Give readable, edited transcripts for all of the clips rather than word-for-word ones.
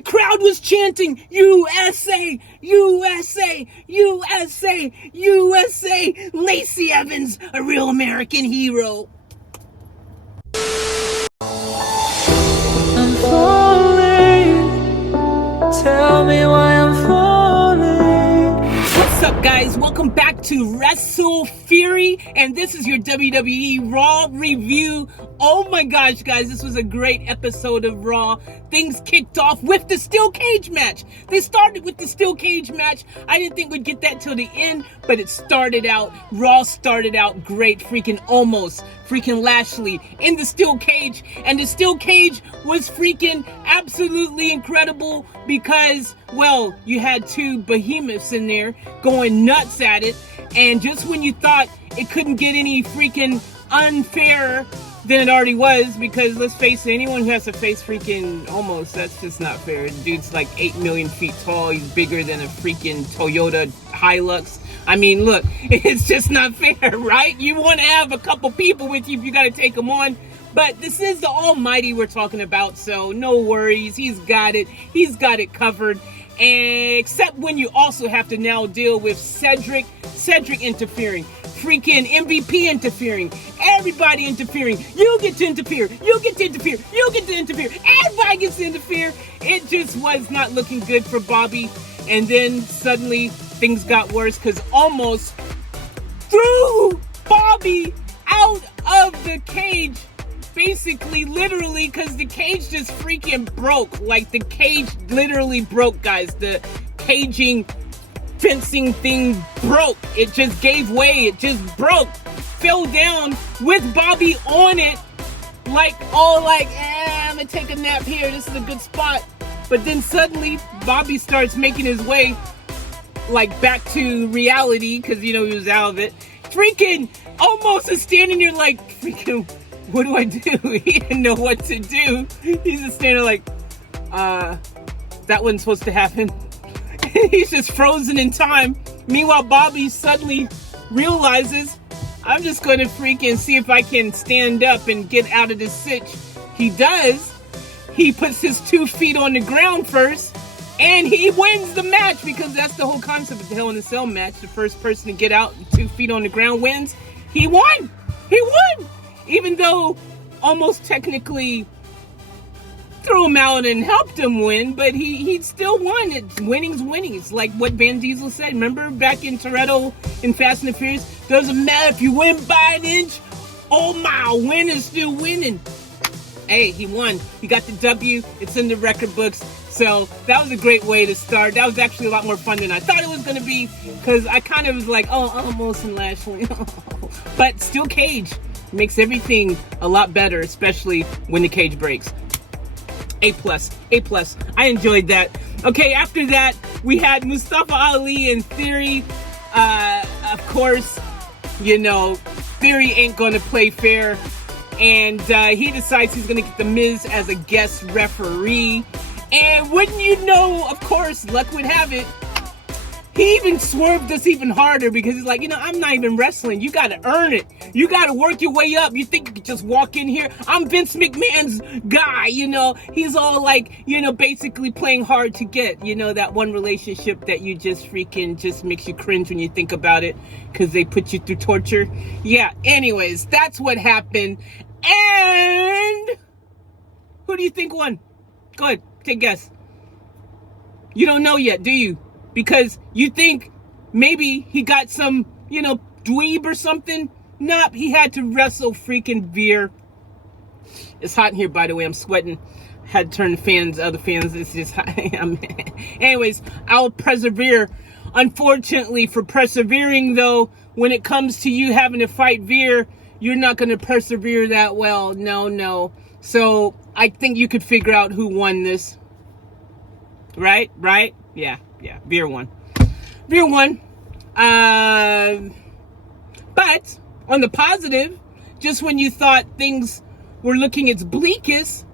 The crowd was chanting, USA, USA, USA, USA. Lacey Evans, a real American hero. I'm falling. Tell me why I'm falling. What's up, guys? Welcome back to Wrestle Fury, and this is your WWE Raw review. Oh my gosh, guys, this was a great episode of Raw. Things kicked off with the steel cage match. They started with the steel cage match. I didn't think we'd get that till the end, but it started out, Raw started out great. Freaking Lashley in the steel cage, and the steel cage was freaking absolutely incredible because, well, you had two behemoths in there going nuts at it, and just when you thought it couldn't get any freaking unfair than it already was, because let's face it, anyone who has to face freaking Almost, that's just not fair. The dude's like 8 million feet tall. He's bigger than a freaking Toyota Hilux. I mean, look, it's just not fair, right? You want to have a couple people with you if you got to take them on. But this is the Almighty we're talking about, so no worries. He's got it. He's got it covered. Except when you also have to now deal with Cedric interfering. Freaking MVP interfering. Everybody interfering. You get to interfere. You get to interfere. You get to interfere. Everybody gets to interfere. It just was not looking good for Bobby. And then suddenly things got worse because Almost threw Bobby out of the cage. Basically, literally, because the cage just freaking broke. Like, the cage literally broke, guys. The caging fencing thing broke. It just gave way. It just broke. Fell down with Bobby on it. Like, I'm gonna take a nap here. This is a good spot. But then suddenly, Bobby starts making his way, like, back to reality, because, you know, he was out of it. Freaking Almost is standing there like, freaking, what do I do? He didn't know what to do. He's just standing like, that wasn't supposed to happen. He's just frozen in time. Meanwhile, Bobby suddenly realizes, I'm just going to freaking see if I can stand up and get out of this sitch. He does. He puts his 2 feet on the ground first, and he wins the match, because that's the whole concept of the Hell in a Cell match. The first person to get out 2 feet on the ground wins. He won. He won. Even though Almost technically threw him out and helped him win, but he still won. Winning's winning. It's like what Van Diesel said. Remember back in Toretto in Fast and the Furious? Doesn't matter if you win by an inch. Oh my, winner's still winning. Hey, he won. He got the W. It's in the record books. So that was a great way to start. That was actually a lot more fun than I thought it was going to be, because I kind of was like, oh, Almost and Lashley. But still cage makes everything a lot better, especially when the cage breaks. A+. I enjoyed that. Okay, after that, we had Mustafa Ali and Theory. Of course, you know, Theory ain't going to play fair. And he decides he's going to get The Miz as a guest referee. And wouldn't you know, of course, luck would have it, he even swerved us even harder, because he's like, you know, I'm not even wrestling. You got to earn it. You got to work your way up. You think you could just walk in here? I'm Vince McMahon's guy, you know. He's all like, you know, basically playing hard to get, you know, that one relationship that you just freaking just makes you cringe when you think about it, because they put you through torture. Yeah, anyways, that's what happened. And who do you think won? Go ahead, take a guess. You don't know yet, do you? Because you think maybe he got some, you know, dweeb or something. Nope, he had to wrestle freaking Veer. It's hot in here, by the way. I'm sweating. Had to turn the fans, other fans. It's just hot. Anyways, I'll persevere. Unfortunately, for persevering, though, when it comes to you having to fight Veer, you're not going to persevere that well. No. So I think you could figure out who won this. Right? Yeah. Veer won. But on the positive, just when you thought things were looking its bleakest,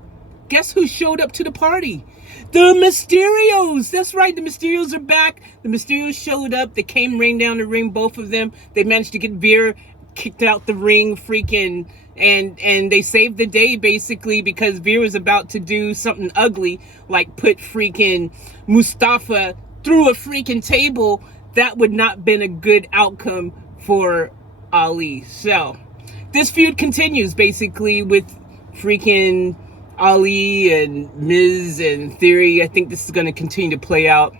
guess who showed up to the party? The Mysterios. That's right, the Mysterios are back. The Mysterios showed up. They came rain down the ring, both of them. They managed to get Veer kicked out the ring, freaking, and they saved the day basically because Veer was about to do something ugly, like put freaking Mustafa through a freaking table. That would not been a good outcome for Ali. So this feud continues basically with freaking Ali and Miz and Theory. I think this is going to continue to play out.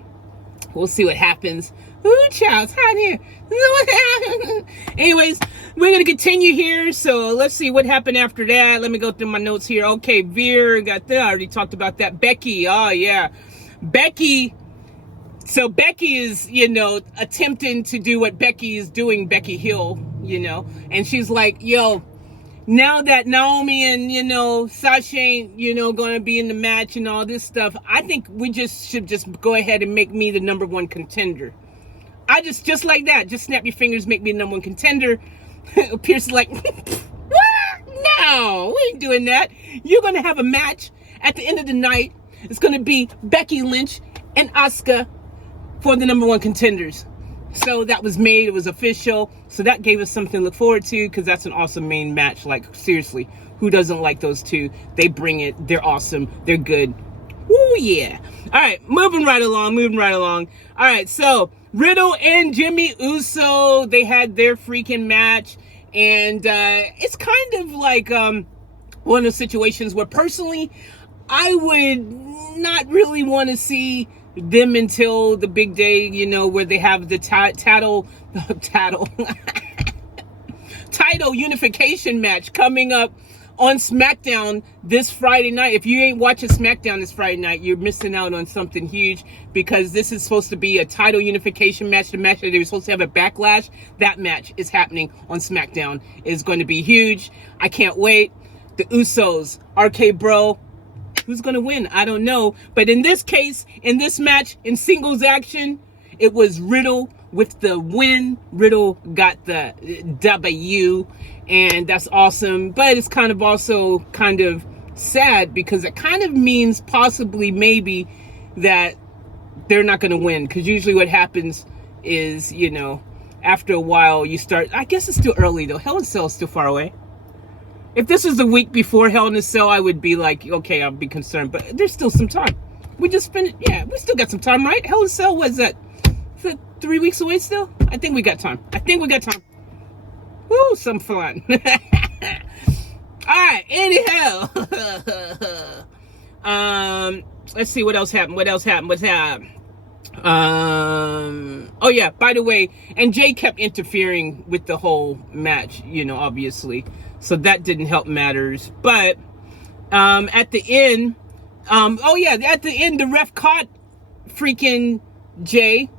We'll see what happens. Ooh, child, it's hot here. Anyways, we're going to continue here. So let's see what happened after that. Let me go through my notes here. Okay, Veer got that. I already talked about that. Becky. Oh, yeah. Becky. So Becky is, you know, attempting to do what Becky is doing, Becky Hill, you know. And she's like, yo, now that Naomi and, you know, Sasha ain't, you know, going to be in the match and all this stuff, I think we should go ahead and make me the #1 contender. I just like that. Just snap your fingers, make me the #1 contender. Pierce is like, no, we ain't doing that. You're going to have a match at the end of the night. It's going to be Becky Lynch and Asuka for the #1 contenders. So that was made. It was official. So that gave us something to look forward to, because that's an awesome main match. Like, seriously, who doesn't like those two? They bring it. They're awesome. They're good. Woo, yeah. All right, moving right along. All right, so Riddle and Jimmy Uso, they had their freaking match. And it's kind of like one of those situations where personally, I would not really want to see them until the big day, you know, where they have the title unification match coming up on SmackDown this Friday night. If you ain't watching SmackDown this Friday night, you're missing out on something huge, because this is supposed to be a title unification match. The match that they were supposed to have a Backlash, that match is happening on SmackDown. It's going to be huge. I can't wait. The Usos, RK Bro. Who's going to win? I don't know. But in this case, in this match, in singles action, it was Riddle with the win. Riddle got the W, and that's awesome. But it's kind of also kind of sad, because it kind of means possibly maybe that they're not going to win. Because usually what happens is, you know, after a while you start, I guess it's still early though. Hell in a Cell is still far away. If this was the week before Hell in a Cell, I would be like, okay, I'll be concerned. But there's still some time. We just finished. Yeah, we still got some time, right? Hell in a Cell was that 3 weeks away still? I think we got time. Woo, some fun. All right, anyhow. Let's see what else happened. Oh yeah, by the way, and Jay kept interfering with the whole match, you know, obviously. So that didn't help matters. But at the end, at the end, the ref caught freaking Jay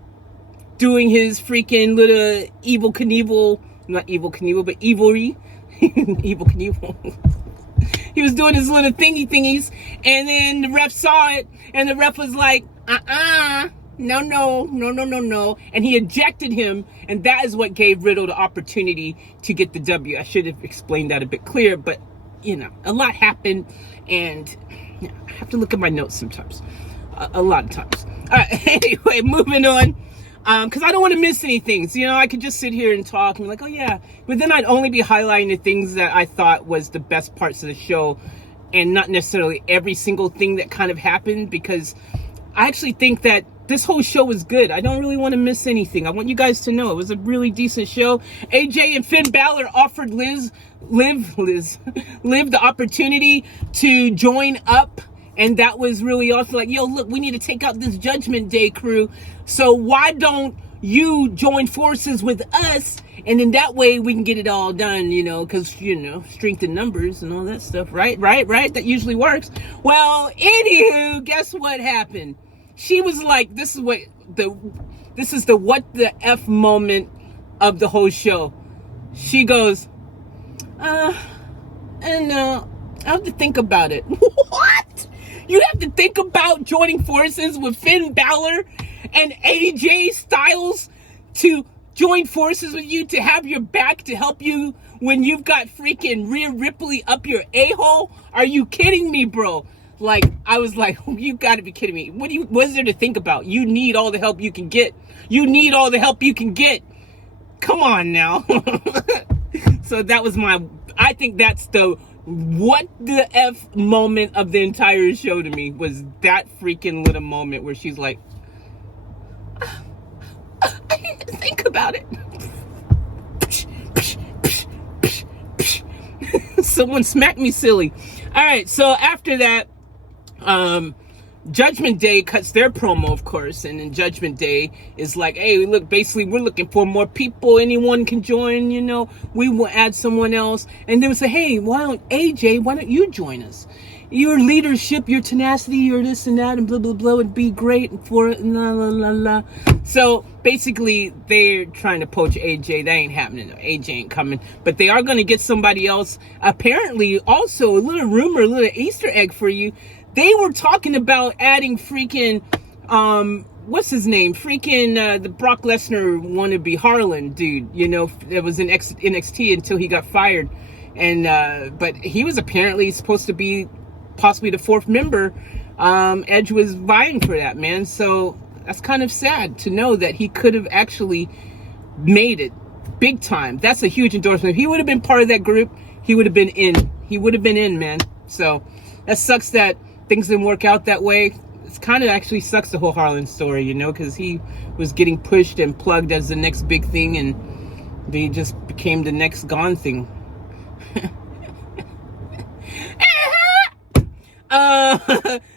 doing his freaking little Evil Knievel, not Evil Knievel, but Evilry. Evil Knievel. He was doing his little thingies, and then the ref saw it, and the ref was like, no. And he ejected him, and that is what gave Riddle the opportunity to get the W. I should have explained that a bit clearer, but, you know, a lot happened, and you know, I have to look at my notes sometimes. A lot of times. All right, anyway, moving on. Because I don't want to miss anything. So, you know, I could just sit here and talk and be like, oh, yeah. But then I'd only be highlighting the things that I thought was the best parts of the show, and not necessarily every single thing that kind of happened, because I actually think that this whole show was good. I don't really want to miss anything. I want you guys to know it was a really decent show. AJ and Finn Balor offered Liv the opportunity to join up. And that was really awesome. Like, yo, look, we need to take out this Judgment Day crew. So why don't you join forces with us? And then that way we can get it all done, you know, because, you know, strength in numbers and all that stuff. Right. That usually works. Well, anywho, guess what happened? She was like, this is the what the F moment of the whole show. She goes, I have to think about it. What? You have to think about joining forces with Finn Balor and AJ Styles to join forces with you, to have your back, to help you when you've got freaking Rhea Ripley up your a-hole? Are you kidding me, bro? Like, I was like, oh, you gotta be kidding me. What is there to think about? You need all the help you can get. Come on now. So that was I think that's the what the F moment of the entire show to me, was that freaking little moment where she's like, I need to think about it. Someone smacked me silly. All right, so after that, Judgment Day cuts their promo, of course, and then Judgment Day is like, hey, look, basically, we're looking for more people. Anyone can join, you know. We will add someone else. And they would say, hey, why don't you join us? Your leadership, your tenacity, your this and that, and blah, blah, blah, would be great for it, la, la, la, la. So, basically, they're trying to poach AJ. That ain't happening. AJ ain't coming. But they are going to get somebody else. Apparently, also, a little rumor, a little Easter egg for you. They were talking about adding freaking, what's his name? Freaking, the Brock Lesnar wannabe Harlan dude, you know, that was in NXT until he got fired. And, but he was apparently supposed to be possibly the fourth member. Edge was vying for that, man. So that's kind of sad to know that he could have actually made it big time. That's a huge endorsement. If he would have been part of that group, he would have been in. He would have been in, man. So that sucks that things didn't work out that way. It's kind of actually sucks, the whole Harlan story, you know, because he was getting pushed and plugged as the next big thing, and they just became the next gone thing.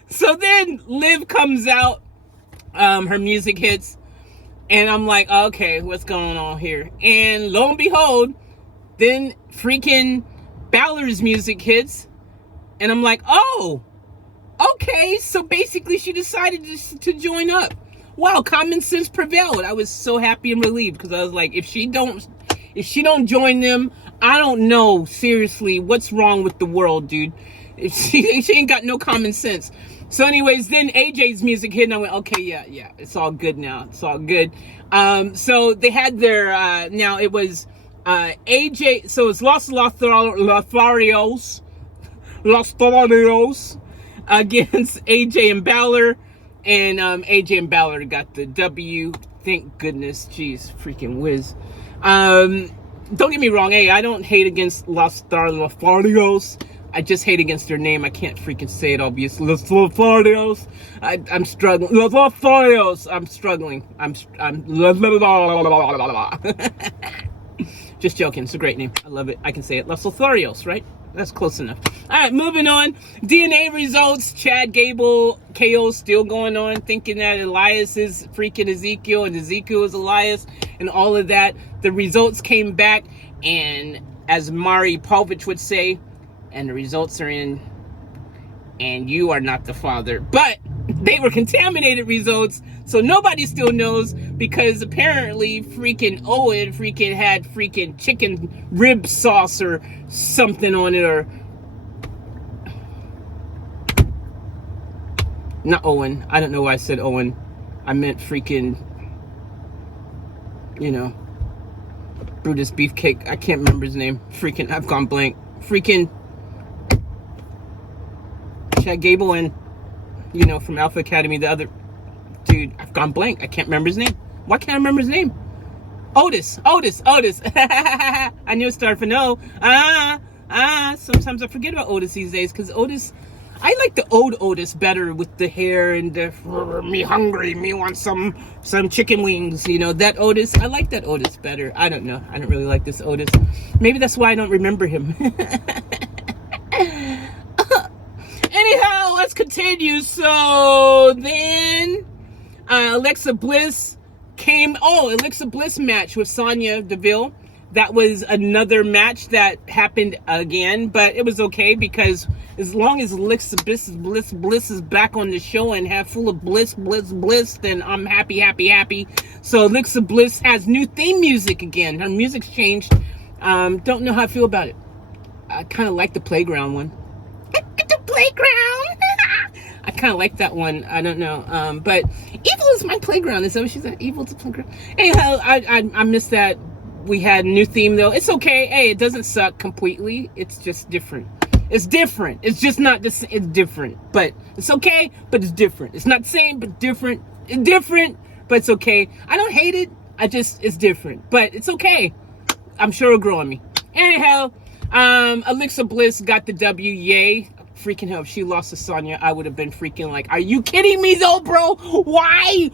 So then Liv comes out, her music hits, and I'm like, okay, what's going on here? And lo and behold, then freaking Balor's music hits, and I'm like, oh, okay, so basically she decided to join up. Wow, common sense prevailed. I was so happy and relieved, because I was like, if she don't join them, I don't know, seriously, what's wrong with the world, dude? If she ain't got no common sense. So anyways, then AJ's music hit, and I went, okay, yeah, it's all good now. It's all good. So they had their, now it was AJ, so it's Los Lotharios against AJ and Balor, and AJ and Balor got the W. Thank goodness. Jeez, freaking whiz. Don't get me wrong, hey, I don't hate against Los Lotharios. I just hate against their name. I can't freaking say it, obviously. Los Lotharios. I'm struggling. Los Lotharios. I'm struggling. I'm just joking. It's a great name. I love it. I can say it. Los Lotharios, right? That's close enough. All right, moving on. DNA results. Chad Gable, KO still going on, thinking that Elias is freaking Ezekiel and Ezekiel is Elias and all of that. The results came back, and as Mari Povich would say, and the results are in, and you are not the father. But they were contaminated results, so nobody still knows, because apparently freaking Owen freaking had freaking chicken rib sauce or something on it, or not Owen. I don't know why I said Owen. I meant freaking, you know, Brutus Beefcake. I can't remember his name. Freaking, I've gone blank. Freaking Chad Gable and, you know, from Alpha Academy, the other dude, I've gone blank. I can't remember his name. Why can't I remember his name? Otis. I knew it started for no. Sometimes I forget about Otis these days, because Otis, I like the old Otis better, with the hair and the, me hungry, me want some chicken wings, you know, that Otis. I like that Otis better. I don't know. I don't really like this Otis. Maybe that's why I don't remember him. Anyhow, let's continue. So then Alexa Bliss match with Sonya Deville. That was another match that happened again, but it was okay, because as long as Alexa Bliss is back on the show and have full of bliss, then I'm happy. So Alexa Bliss has new theme music again. Her music's changed. Don't know how I feel about it. I kind of like the playground one. The playground. I kind of like that one. I don't know. But Evil is my playground. Is that what she said? Evil's the playground. Anyhow, I miss that. We had a new theme, though. It's okay. Hey, it doesn't suck completely. It's just different. It's different. It's just not the same. It's different. But it's okay, but it's different. It's not the same, but different. It's different, but it's okay. I don't hate it. It's different. But it's okay. I'm sure it'll grow on me. Anyhow, Alexa Bliss got the W. Yay. Freaking hell, if she lost to Sonya, I would have been freaking like, are you kidding me though, bro? Why?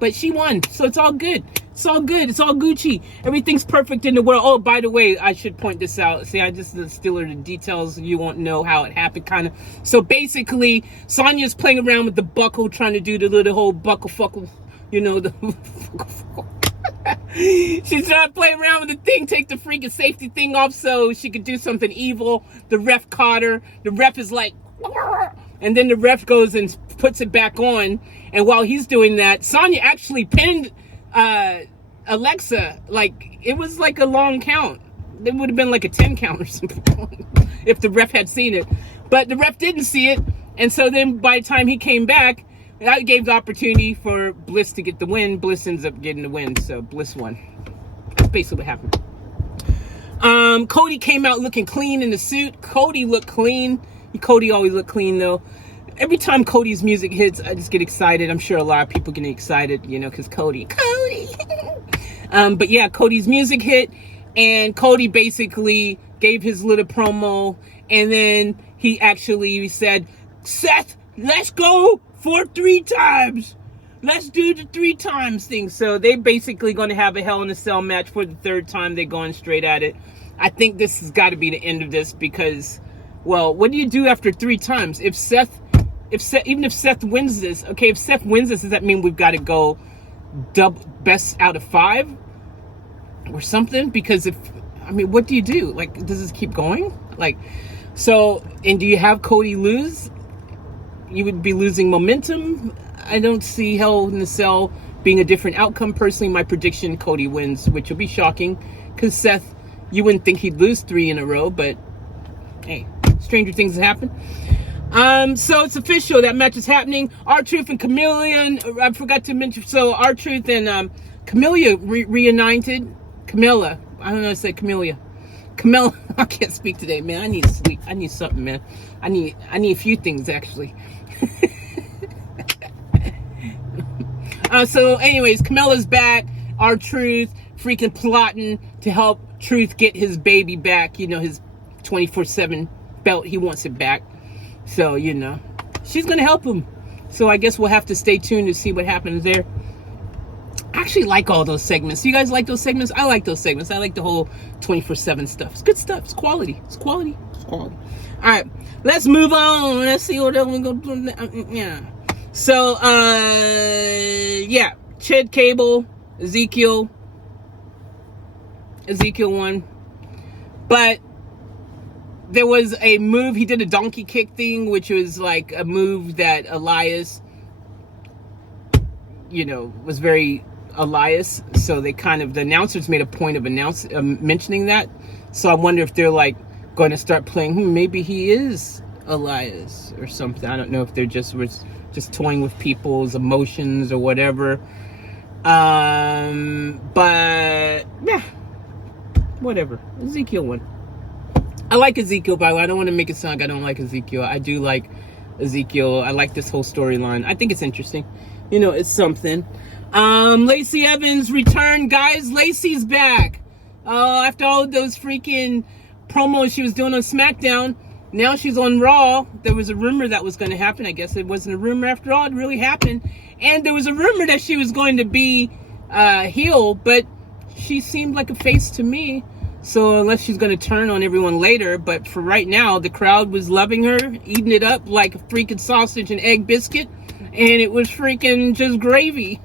But she won, so it's all good. It's all good. It's all Gucci. Everything's perfect in the world. Oh, by the way, I should point this out. See, I just steal the details. You won't know how it happened, kind of. So basically, Sonya's playing around with the buckle, trying to do the whole buckle fuckle, you know, the She's trying to play around with the thing, take the freaking safety thing off so she could do something evil. The ref caught her. The ref is like, and then the ref goes and puts it back on. And while he's doing that, Sonya actually pinned Alexa. Like, it was like a long count. It would have been like a 10 count or something if the ref had seen it. But the ref didn't see it. And so then by the time he came back, that gave the opportunity for Bliss to get the win. Bliss ends up getting the win, so Bliss won. That's basically what happened. Cody came out looking clean in the suit. Cody looked clean. Cody always looked clean, though. Every time Cody's music hits, I just get excited. I'm sure a lot of people getting excited, you know, because Cody. But yeah, Cody's music hit, and Cody basically gave his little promo, and then he actually said, Seth, let's go for 3 times. Let's do the 3 times thing. So they basically going to have a Hell in a Cell match for the 3rd time. They're going straight at it. I think this has got to be the end of this because, well, what do you do after 3 times? Even if Seth wins this, okay, if Seth wins this, does that mean we've got to go best out of 5 or something? Because what do you do? Like, does this keep going? Like, so, and do you have Cody lose? You would be losing momentum. I don't see Hell in a Cell being a different outcome. Personally, my prediction, Cody wins, which will be shocking because Seth, you wouldn't think he'd lose 3 in a row, but hey, stranger things have happened. So it's official. That match is happening. R-Truth and Chameleon. I forgot to mention. So R-Truth and Camellia reunited. Camilla. I don't know how to say Camellia. Camilla. I can't speak today, man. I need sleep. I need something, man. I need a few things, actually. So anyways, Camilla's back. R-Truth freaking plotting to help Truth get his baby back. You know, his 24/7 belt. He wants it back. So, you know, she's going to help him. So I guess we'll have to stay tuned to see what happens there. I actually like all those segments. You guys like those segments? I like those segments. I like the whole 24/7 stuff. It's good stuff. It's quality. It's quality. It's quality. All right, let's move on. Let's see what else we're going to do. Yeah. So, yeah. Chad Cable, Ezekiel won. But there was a move. He did a donkey kick thing, which was like a move that Elias, you know, was very Elias. So they the announcers made a point of mentioning that. So I wonder if they're like going to start playing, maybe he is Elias or something. I don't know if they're just toying with people's emotions or whatever. But yeah, whatever. Ezekiel won. I like Ezekiel, by the way. I don't want to make it sound like I don't like Ezekiel. I do like Ezekiel. I like this whole storyline. I think it's interesting. You know, it's something. Lacey Evans returned. Guys, Lacey's back. After all those freaking promos she was doing on SmackDown, now she's on Raw. There was a rumor that was going to happen. I guess it wasn't a rumor after all. It really happened. And there was a rumor that she was going to be heel, but she seemed like a face to me. So unless she's going to turn on everyone later, but for right now, the crowd was loving her, eating it up like a freaking sausage and egg biscuit, and it was freaking just gravy.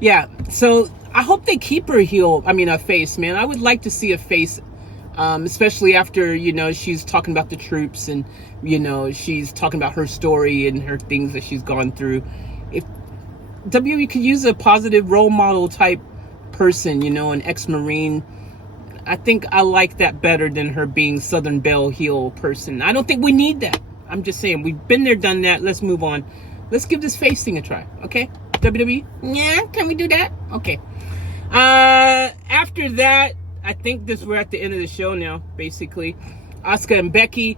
Yeah, so I hope they keep her a face, man. I would like to see a face, especially after, you know, she's talking about the troops and, you know, she's talking about her story and her things that she's gone through. If WWE could use a positive role model type person, you know, an ex-Marine, I think I like that better than her being Southern Belle heel person. I don't think we need that. I'm just saying, we've been there, done that. Let's move on. Let's give this face thing a try, okay? WWE? Yeah, can we do that? Okay. After that, I think we're at the end of the show now, basically. Asuka and Becky,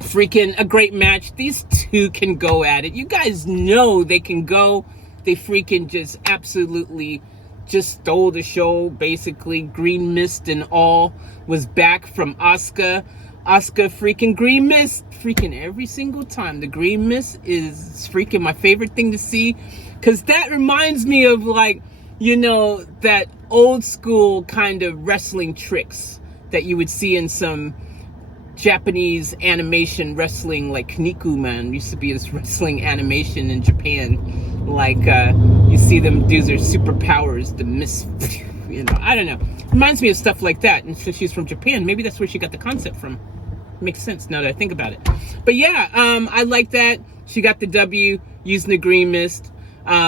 freaking a great match. These two can go at it. You guys know they can go. they freaking just absolutely just stole the show. Basically, Green Mist and all was back from Asuka. Asuka freaking Green Mist, freaking every single time. The Green Mist is freaking my favorite thing to see, because that reminds me of, like, you know, that old school kind of wrestling tricks that you would see in some Japanese animation wrestling, like Kniku Man used to be this wrestling animation in Japan. Like, you see them do their superpowers, the mist, you know, I don't know. Reminds me of stuff like that. And since she's from Japan, maybe that's where she got the concept from. Makes sense now that I think about it. But yeah, I like that. She got the W using the Green Mist.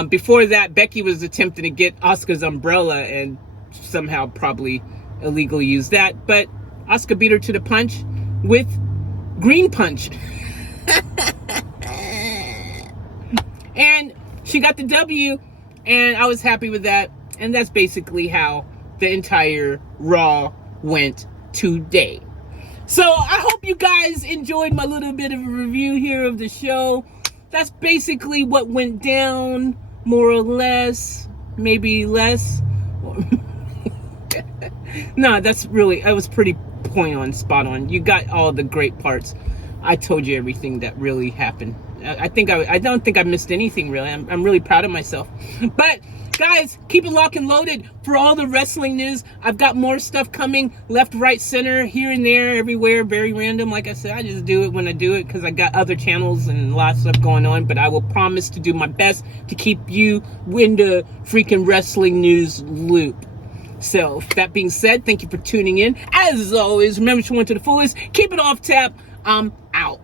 Before that, Becky was attempting to get Asuka's umbrella and somehow probably illegally used that. But Asuka beat her to the punch with Green Punch. And she got the W, and I was happy with that. And that's basically how the entire Raw went today. So I hope you guys enjoyed my little bit of a review here of the show. That's basically what went down, more or less, maybe less. No, that was pretty point on, spot on. You got all the great parts. I told you everything that really happened. I don't think I missed anything, really. I'm really proud of myself. But guys, keep it locked and loaded for all the wrestling news. I've got more stuff coming, left, right, center, here and there, everywhere, very random. Like I said, I just do it when I do it because I got other channels and a lot of stuff going on. But I will promise to do my best to keep you in the freaking wrestling news loop. So, that being said, thank you for tuning in. As always, remember to one to the fullest. Keep it off tap. I'm out.